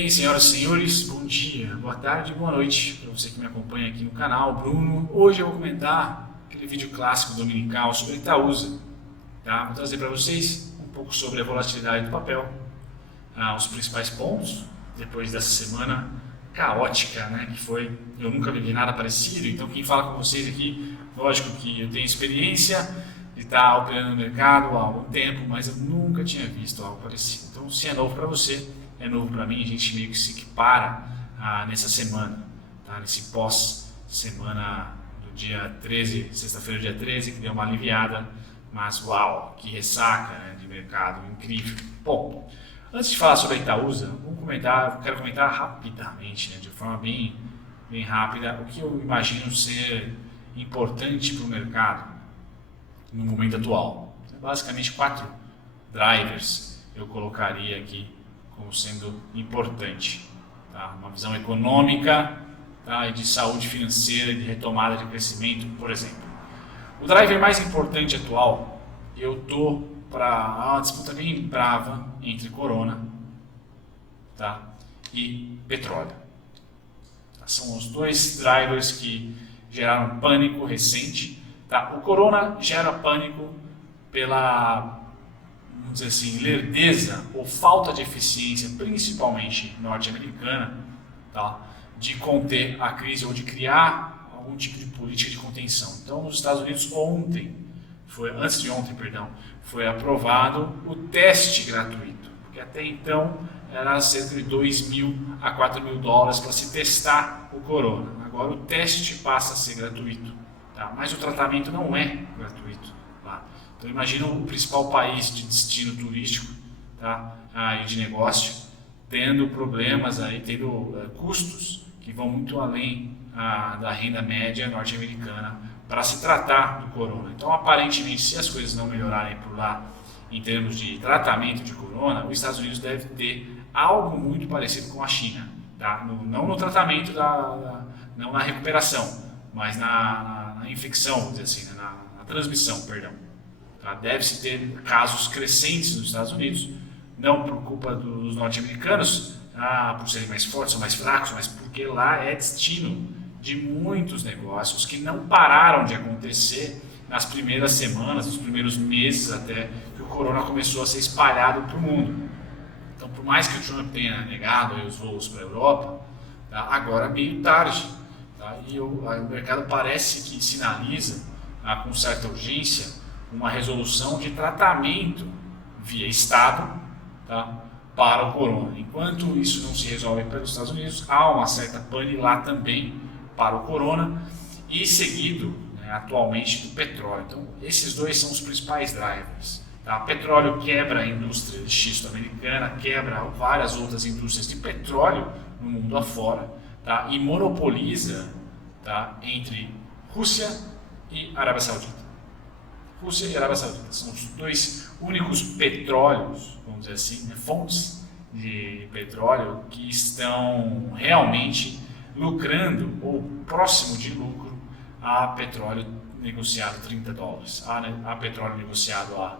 Bem, senhoras e senhores, bom dia, boa tarde, boa noite para você que me acompanha aqui no canal, Bruno. Hoje eu vou comentar aquele vídeo clássico dominical sobre Itaúsa, tá? Vou trazer para vocês um pouco sobre a volatilidade do papel, os principais pontos, depois dessa semana caótica, né, que foi, eu nunca vivi nada parecido, então quem fala com vocês aqui, lógico que eu tenho experiência de estar operando no mercado há algum tempo, mas eu nunca tinha visto algo parecido. Então, se é novo para você, é novo para mim, a gente meio que se equipara nessa semana, tá? Nesse pós-semana do dia 13, sexta-feira, dia 13, que deu uma aliviada, mas uau, que ressaca, né, de mercado, incrível. Bom, antes de falar sobre a Itaúsa, quero comentar rapidamente, né, de forma bem rápida, o que eu imagino ser importante para o mercado no momento atual. Basicamente 4 drivers eu colocaria aqui como sendo importante, tá? Uma visão econômica, tá? E de saúde financeira e de retomada de crescimento, por exemplo. O driver mais importante atual, eu tô para uma disputa bem brava entre Corona, tá? E petróleo. São os dois drivers que geraram pânico recente, tá? O Corona gera pânico pela, vamos dizer assim, lerdeza ou falta de eficiência, principalmente norte-americana, tá? De conter a crise ou de criar algum tipo de política de contenção. Então, nos Estados Unidos antes de ontem, foi aprovado o teste gratuito, porque até então era cerca de 2 mil a 4 mil dólares para se testar o corona. Agora o teste passa a ser gratuito, tá? Mas o tratamento não é gratuito. Tá? Então imagina o principal país de destino turístico, tá? E de negócio, tendo problemas, tendo custos que vão muito além da renda média norte-americana para se tratar do corona. Então, aparentemente, se as coisas não melhorarem por lá em termos de tratamento de corona, os Estados Unidos deve ter algo muito parecido com a China, tá? Não no tratamento, não na recuperação, mas na infecção, vamos dizer assim, né? na transmissão, perdão. Tá? Deve-se ter casos crescentes nos Estados Unidos, não por culpa dos norte-americanos, por serem mais fortes ou mais fracos, mas porque lá é destino de muitos negócios que não pararam de acontecer nas primeiras semanas, nos primeiros meses até que o corona começou a ser espalhado para o mundo. Então, por mais que o Trump tenha negado os voos para a Europa, tá, agora é meio tarde, tá, e o mercado parece que sinaliza com certa urgência uma resolução de tratamento via Estado, tá, para o corona. Enquanto isso não se resolve pelos Estados Unidos, há uma certa pane lá também para o corona e seguido, né, atualmente do petróleo. Então, esses dois são os principais drivers. Tá? Petróleo quebra a indústria de xisto americana, quebra várias outras indústrias de petróleo no mundo afora, tá? E monopoliza, tá, entre Rússia e Arábia Saudita. Rússia e Arábia Saudita são os dois únicos petróleos, vamos dizer assim, né, fontes de petróleo que estão realmente lucrando ou próximo de lucro a petróleo negociado a 30 dólares, a petróleo negociado a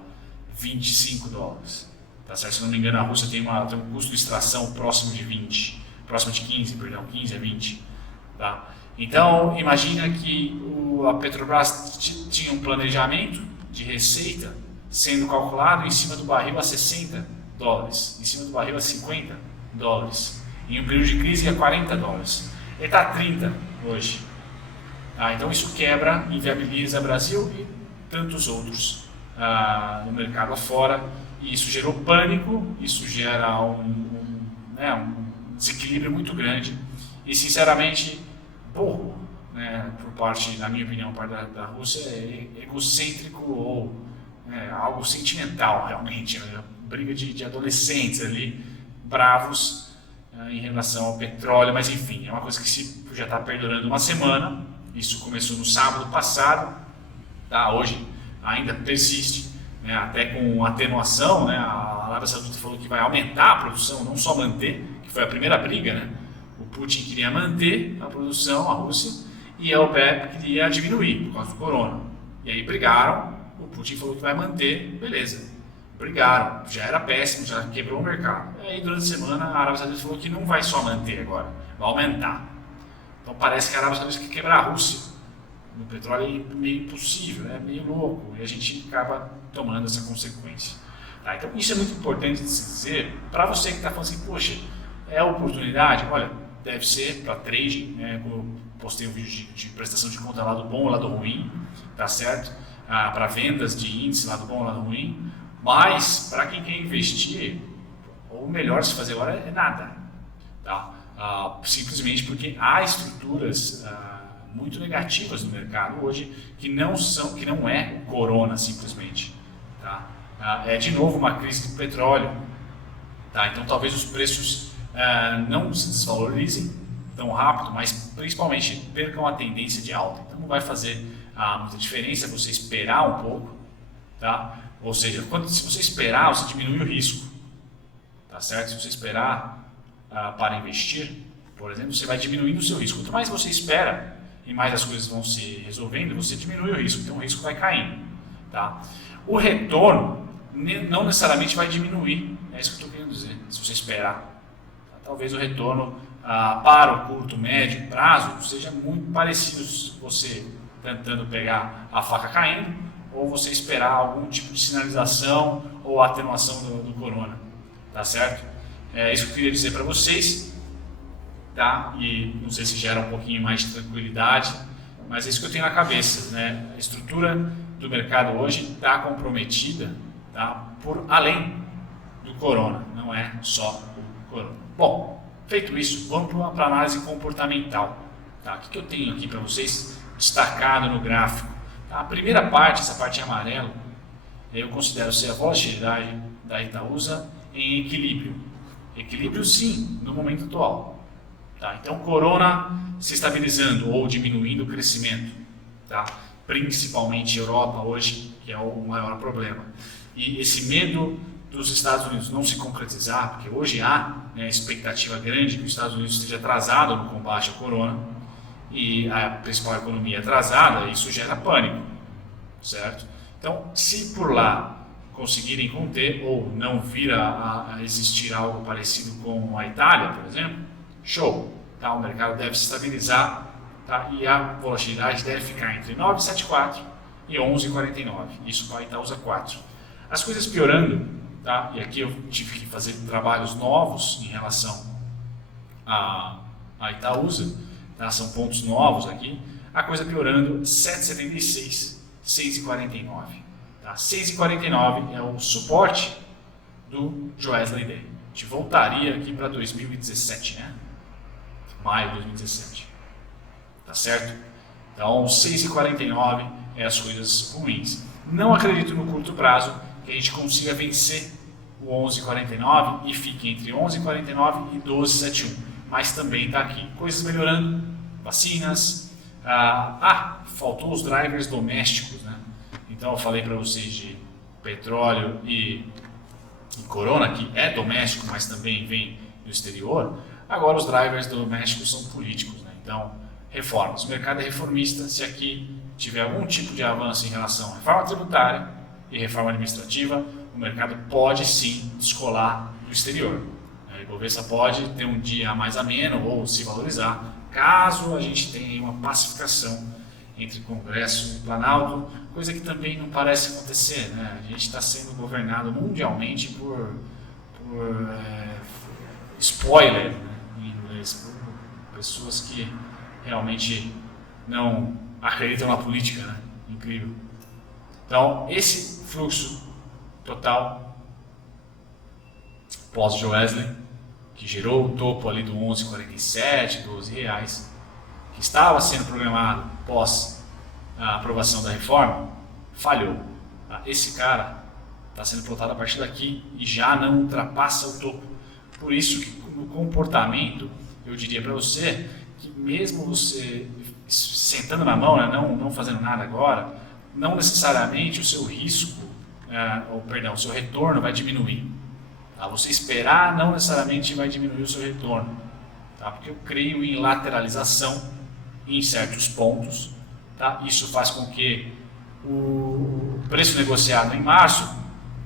25 dólares. Tá certo? Se não me engano, a Rússia tem um custo de extração próximo de 15 a 20. Tá? Então, imagina que a Petrobras tinha um planejamento de receita sendo calculado em cima do barril a 60 dólares, em cima do barril a 50 dólares, em um período de crise a 40 dólares. Ele está a 30 hoje. Então isso quebra, inviabiliza o Brasil e tantos outros no mercado afora. E isso gerou pânico, isso gera um desequilíbrio muito grande. E sinceramente, burro, né, por parte, na minha opinião, por parte da Rússia, é egocêntrico ou algo sentimental realmente. Uma briga de adolescentes ali, bravos, em relação ao petróleo, mas enfim, é uma coisa que já está perdurando uma semana. Isso começou no sábado passado, tá? Hoje ainda persiste, né? Até com atenuação, né? A Arábia Saudita falou que vai aumentar a produção, não só manter, que foi a primeira briga, né? O Putin queria manter a produção, a Rússia, e a OPEP queria diminuir por causa do corona. E aí brigaram, o Putin falou que vai manter, beleza. brigaram, já era péssimo, já quebrou o mercado. E aí durante a semana a Arábia Saudita falou que não vai só manter agora, vai aumentar. Então parece que a Arábia Saudita quer quebrar a Rússia. No petróleo é meio impossível, é meio louco, e a gente acaba tomando essa consequência. Tá? Então isso é muito importante de se dizer para você que está falando assim, poxa, é oportunidade? Olha, deve ser para trading, né? Eu postei um vídeo de prestação de conta lado bom e lado ruim, tá certo? Para vendas de índice, lado bom e lado ruim, mas para quem quer investir, o melhor se fazer agora é nada, tá? Simplesmente porque há estruturas muito negativas no mercado hoje que não é o corona simplesmente, tá? É de novo uma crise do petróleo, tá? Então talvez os preços não se desvalorizem tão rápido, mas principalmente percam a tendência de alta. Então não vai fazer muita diferença você esperar um pouco, tá? Ou seja, se você esperar, você diminui o risco, tá certo? Se você esperar para investir, por exemplo, você vai diminuindo o seu risco. Quanto mais você espera e mais as coisas vão se resolvendo, você diminui o risco, então o risco vai caindo, tá? O retorno não necessariamente vai diminuir, é isso que eu estou querendo dizer, se você esperar. Tá? Talvez o retorno para o curto, médio prazo seja muito parecido se você tentando pegar a faca caindo ou você esperar algum tipo de sinalização ou atenuação do corona, tá certo? É isso que eu queria dizer para vocês, tá? E não sei se gera um pouquinho mais de tranquilidade, mas é isso que eu tenho na cabeça, né? A estrutura do mercado hoje está comprometida, tá? Por além do corona, não é só o corona. Bom, feito isso, vamos para a análise comportamental, tá? O que eu tenho aqui para vocês destacado no gráfico? Tá? A primeira parte, essa parte amarela, eu considero ser a volatilidade da Itaúsa em equilíbrio. Equilíbrio sim, no momento atual. Tá? Então, corona se estabilizando ou diminuindo o crescimento, tá? Principalmente Europa hoje, que é o maior problema. E esse medo dos Estados Unidos não se concretizar, porque hoje há, né, expectativa grande que os Estados Unidos esteja atrasado no combate ao corona, e a principal economia atrasada, isso gera pânico, certo? Então, se por lá conseguirem conter ou não vir a existir algo parecido com a Itália, por exemplo, show, tá? O mercado deve se estabilizar, tá? E a volatilidade deve ficar entre 9,74 e 11,49, isso para a Itaúsa 4. As coisas piorando, tá? E aqui eu tive que fazer trabalhos novos em relação à Itaúsa, tá? São pontos novos aqui, a coisa piorando, 7,76, 6,49. Tá? 6,49 é o suporte do Joesley Day. A gente voltaria aqui para 2017, né? Maio de 2017. Tá certo? Então, 6,49 é as coisas ruins. Não acredito no curto prazo que a gente consiga vencer o 11,49 e fique entre 11,49 e 12,71. Mas também está aqui. Coisas melhorando, vacinas. Faltou os drivers domésticos, né? Então eu falei para vocês de petróleo e corona, que é doméstico, mas também vem do exterior. Agora os drivers domésticos são políticos, né? Então, reformas. O mercado é reformista. Se aqui tiver algum tipo de avanço em relação à reforma tributária e reforma administrativa, o mercado pode sim descolar do exterior. A Ibovespa pode ter um dia mais ameno ou se valorizar, caso a gente tenha uma pacificação entre Congresso e Planalto, coisa que também não parece acontecer, né? A gente está sendo governado mundialmente por spoiler, né, em inglês, por pessoas que realmente não acreditam na política, né? Incrível. Então, esse fluxo total pós-Joesley, que gerou o topo ali do 11,47, R$12, que estava sendo programado pós a aprovação da reforma, falhou. Esse cara está sendo plotado a partir daqui e já não ultrapassa o topo. Por isso que no comportamento, eu diria para você que mesmo você sentando na mão, né, não fazendo nada agora, não necessariamente o seu risco, o seu retorno vai diminuir. Tá? Você esperar não necessariamente vai diminuir o seu retorno, tá? Porque eu creio em lateralização em certos pontos. Tá? Isso faz com que o preço negociado em março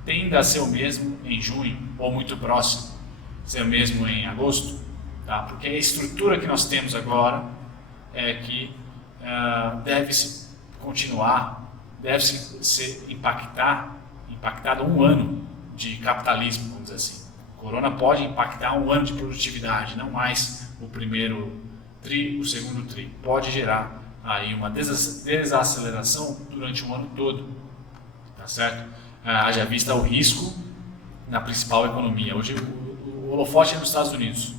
tenda a ser o mesmo em junho, ou muito próximo, ser o mesmo em agosto, tá? Porque a estrutura que nós temos agora é que deve-se continuar, deve-se ser impactado um ano de capitalismo, vamos dizer assim. O corona pode impactar um ano de produtividade, não mais o primeiro tri, o segundo tri. Pode gerar aí uma desaceleração durante o ano todo, tá certo? Haja vista o risco na principal economia. Hoje o holofote é nos Estados Unidos,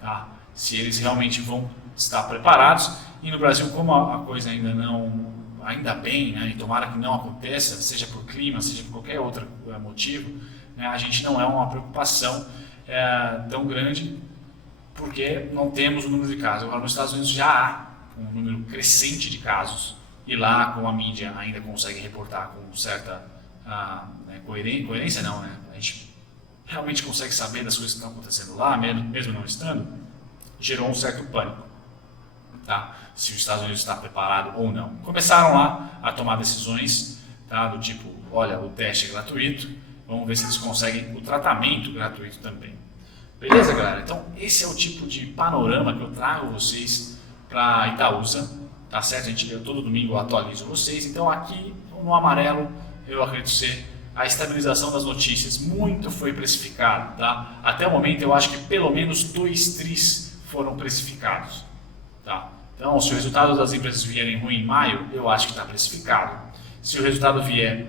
tá? Se eles realmente vão estar preparados, e no Brasil, como a coisa ainda bem, né, e tomara que não aconteça, seja por clima, seja por qualquer outro motivo, né, a gente não é uma preocupação tão grande, porque não temos o número de casos. Agora, nos Estados Unidos já há um número crescente de casos, e lá, como a mídia ainda consegue reportar com certa coerência, não, né? A gente realmente consegue saber das coisas que estão acontecendo lá, mesmo não estando, gerou um certo pânico, tá? Se os Estados Unidos está preparado ou não. Começaram lá a tomar decisões, tá? Do tipo, olha, o teste é gratuito, vamos ver se eles conseguem o tratamento gratuito também. Beleza, galera? Então, esse é o tipo de panorama que eu trago vocês para Itaúsa, tá certo? Eu todo domingo atualizo vocês. Então, aqui no amarelo, eu acredito ser a estabilização das notícias. Muito foi precificado, tá? Até o momento, eu acho que pelo menos 2 tris foram precificados, tá? Então, se o resultado das empresas vierem ruim em maio, eu acho que está precificado. Se o resultado vier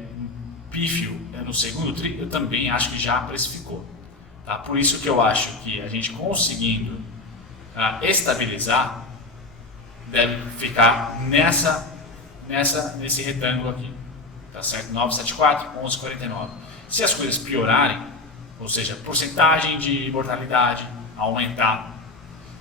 pífio no segundo tri, eu também acho que já precificou. Tá? Por isso que eu acho que a gente conseguindo estabilizar, deve ficar nesse retângulo aqui. Tá certo? 974, 1149. Se as coisas piorarem, ou seja, porcentagem de mortalidade aumentar,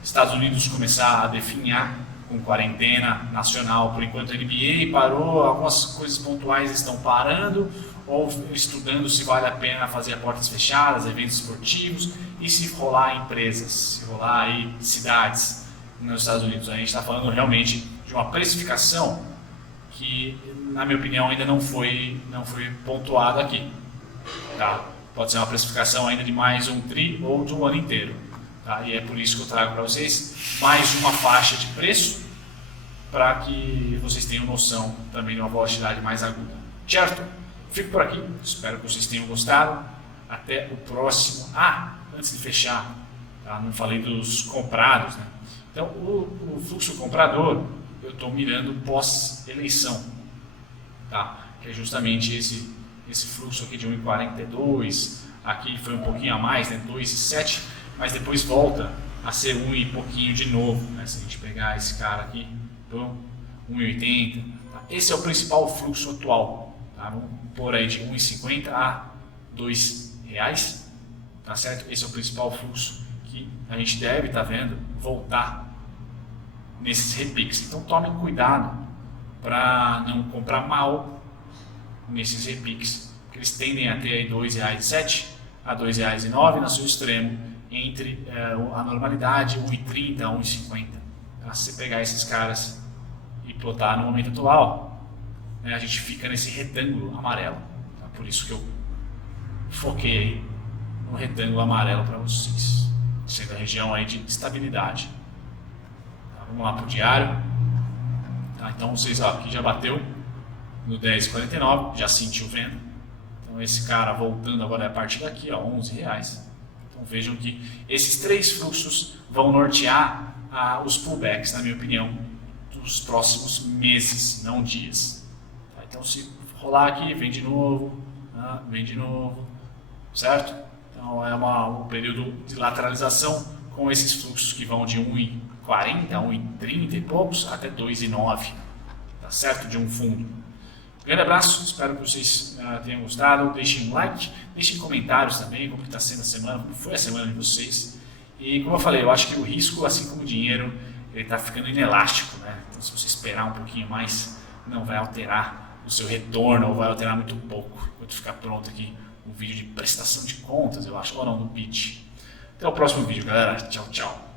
Estados Unidos começar a definhar com quarentena nacional, por enquanto a NBA parou, algumas coisas pontuais estão parando, ou estudando se vale a pena fazer a portas fechadas, eventos esportivos, e se rolar empresas, se rolar aí cidades nos Estados Unidos. A gente está falando realmente de uma precificação que, na minha opinião, ainda não foi pontuada aqui, tá? Pode ser uma precificação ainda de mais um tri ou de um ano inteiro. Tá? E é por isso que eu trago para vocês mais uma faixa de preço, para que vocês tenham noção também de uma volatilidade mais aguda. Certo? Fico por aqui, espero que vocês tenham gostado. Até o próximo. Antes de fechar, tá? Não falei dos comprados, né? Então, o fluxo comprador, eu estou mirando pós-eleição, tá? Que é justamente esse fluxo aqui de 1,42, aqui foi um pouquinho a mais, né? 2,7, mas depois volta a ser 1 e pouquinho de novo, né? Se a gente pegar esse cara aqui, 1,80, tá? Esse é o principal fluxo atual, tá? Vamos pôr aí de 1,50 a R$2, tá certo? Esse é o principal fluxo que a gente deve estar vendo voltar nesses repiques. Então tomem cuidado para não comprar mal nesses repiques, porque eles tendem a ter aí R$2,07 a R$2,09 no seu extremo, entre a normalidade 1,30 a 1,50. Tá? Se você pegar esses caras e plotar no momento atual, né, a gente fica nesse retângulo amarelo. Tá? Por isso que eu foquei aí no retângulo amarelo para vocês, sendo a região aí de estabilidade. Tá? Vamos lá para o diário. Tá? Então vocês, aqui já bateu no 10,49, já sentiu venda. Então esse cara voltando agora é a partir daqui, ó, R$11. Então vejam que esses 3 fluxos vão nortear os pullbacks, na minha opinião, dos próximos meses, não dias. Tá? Então se rolar aqui, vem de novo, certo? Então é um período de lateralização com esses fluxos que vão de 1,40, 1,30 e poucos até 2,9, tá certo? De um fundo. Grande abraço, espero que vocês tenham gostado. Deixem um like, deixem comentários também como está sendo a semana, como foi a semana de vocês. E como eu falei, eu acho que o risco, assim como o dinheiro, ele está ficando inelástico, né? Então se você esperar um pouquinho mais, não vai alterar o seu retorno, ou vai alterar muito pouco, enquanto ficar pronto aqui um vídeo de prestação de contas, eu acho, ou não, no pitch. Até o próximo vídeo, galera. Tchau, tchau.